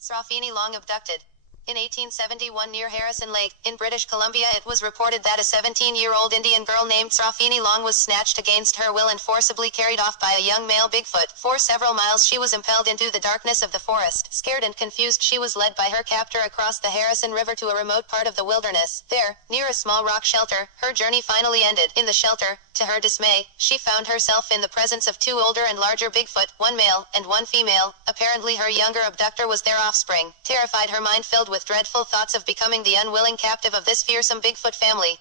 Srafini Long abducted. In 1871 near Harrison Lake, in British Columbia, it was reported that a 17-year-old Indian girl named Srafini Long was snatched against her will and forcibly carried off by a young male Bigfoot. For several miles she was impelled into the darkness of the forest. Scared and confused, she was led by her captor across the Harrison River to a remote part of the wilderness. There, near a small rock shelter, her journey finally ended. In the shelter, to her dismay, she found herself in the presence of two older and larger Bigfoot, one male and one female. Apparently her younger abductor was their offspring. Terrified, her mind filled with dreadful thoughts of becoming the unwilling captive of this fearsome Bigfoot family.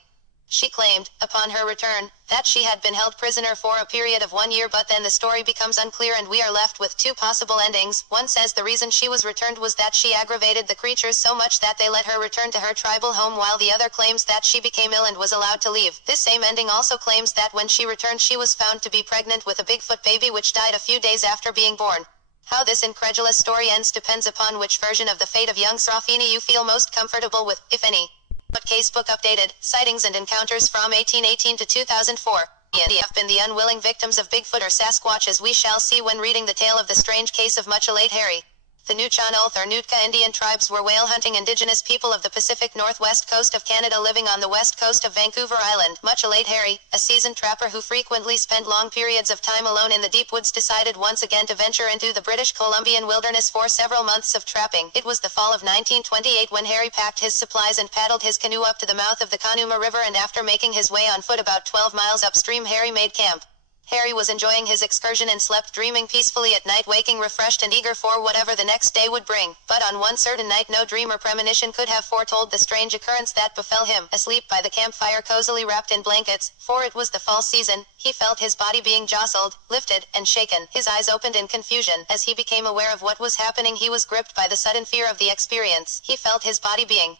She claimed, upon her return, that she had been held prisoner for a period of 1 year, but then the story becomes unclear and we are left with two possible endings. One says the reason she was returned was that she aggravated the creatures so much that they let her return to her tribal home, while the other claims that she became ill and was allowed to leave. This same ending also claims that when she returned she was found to be pregnant with a Bigfoot baby which died a few days after being born. How this incredulous story ends depends upon which version of the fate of young Srafini you feel most comfortable with, if any. But Casebook updated, sightings and encounters from 1818 to 2004. Have been the unwilling victims of Bigfoot or Sasquatch, as we shall see when reading the tale of the strange case of much-alate Harry. The Nuu-chah-nulth or Nootka Indian tribes were whale-hunting indigenous people of the Pacific Northwest coast of Canada living on the west coast of Vancouver Island. Much-alate Harry, a seasoned trapper who frequently spent long periods of time alone in the deep woods, decided once again to venture into the British Columbian wilderness for several months of trapping. It was the fall of 1928 when Harry packed his supplies and paddled his canoe up to the mouth of the Conuma River, and after making his way on foot about 12 miles upstream, Harry made camp. Harry was enjoying his excursion and slept, dreaming peacefully at night, waking refreshed and eager for whatever the next day would bring. But on one certain night no dream or premonition could have foretold the strange occurrence that befell him. Asleep by the campfire, cozily wrapped in blankets, for it was the fall season, he felt his body being jostled, lifted, and shaken. His eyes opened in confusion. As he became aware of what was happening, he was gripped by the sudden fear of the experience. He felt his body being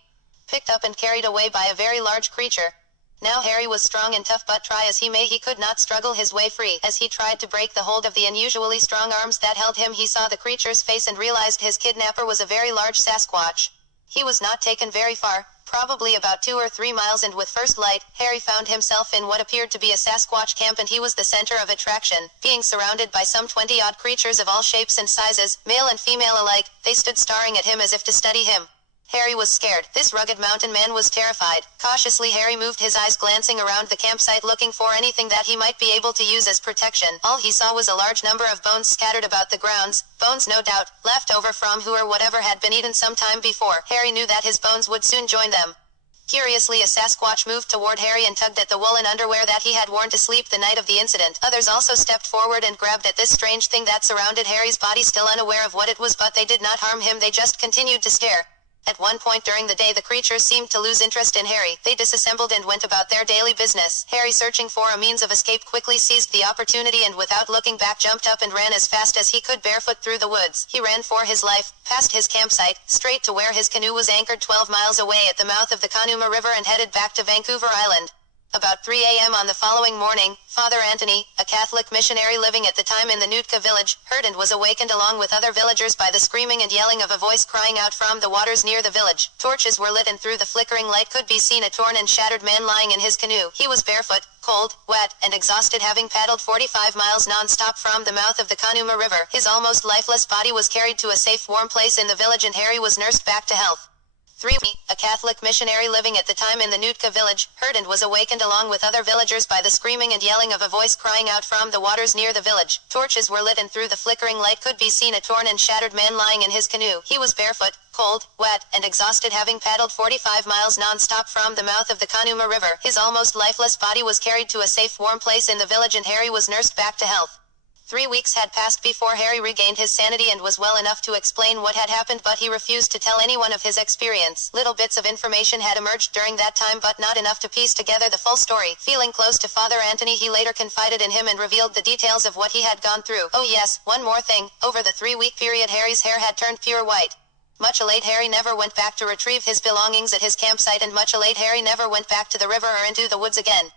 picked up and carried away by a very large creature. Now Harry was strong and tough, but try as he may he could not struggle his way free. As he tried to break the hold of the unusually strong arms that held him, he saw the creature's face and realized his kidnapper was a very large Sasquatch. He was not taken very far, probably about 2 or 3 miles, and with first light, Harry found himself in what appeared to be a Sasquatch camp, and he was the center of attraction. Being surrounded by some 20-odd creatures of all shapes and sizes, male and female alike, they stood staring at him as if to study him. Harry was scared. This rugged mountain man was terrified. Cautiously Harry moved his eyes, glancing around the campsite looking for anything that he might be able to use as protection. All he saw was a large number of bones scattered about the grounds, bones no doubt, left over from who or whatever had been eaten some time before. Harry knew that his bones would soon join them. Curiously, a Sasquatch moved toward Harry and tugged at the woolen underwear that he had worn to sleep the night of the incident. Others also stepped forward and grabbed at this strange thing that surrounded Harry's body, still unaware of what it was, but they did not harm him, they just continued to stare. At one point during the day the creatures seemed to lose interest in Harry. They disassembled and went about their daily business. Harry, searching for a means of escape, quickly seized the opportunity and without looking back jumped up and ran as fast as he could barefoot through the woods. He ran for his life, past his campsite, straight to where his canoe was anchored 12 miles away at the mouth of the Conuma River, and headed back to Vancouver Island. About 3 a.m. on the following morning, Father Anthony, a Catholic missionary living at the time in the Nootka village, heard and was awakened along with other villagers by the screaming and yelling of a voice crying out from the waters near the village. Torches were lit and through the flickering light could be seen a torn and shattered man lying in his canoe. He was barefoot, cold, wet, and exhausted, having paddled 45 miles non-stop from the mouth of the Conuma River. His almost lifeless body was carried to a safe, warm place in the village and Harry was nursed back to health. 3. A Catholic missionary living at the time in the Nootka village, heard and was awakened along with other villagers by the screaming and yelling of a voice crying out from the waters near the village. Torches were lit and through the flickering light could be seen a torn and shattered man lying in his canoe. He was barefoot, cold, wet, and exhausted, having paddled 45 miles non-stop from the mouth of the Conuma River. His almost lifeless body was carried to a safe, warm place in the village and Harry was nursed back to health. 3 weeks had passed before Harry regained his sanity and was well enough to explain what had happened, but he refused to tell anyone of his experience. Little bits of information had emerged during that time, but not enough to piece together the full story. Feeling close to Father Anthony, he later confided in him and revealed the details of what he had gone through. Oh yes, one more thing. Over the 3-week period Harry's hair had turned pure white. Much-alate Harry never went back to retrieve his belongings at his campsite, and much-alate Harry never went back to the river or into the woods again.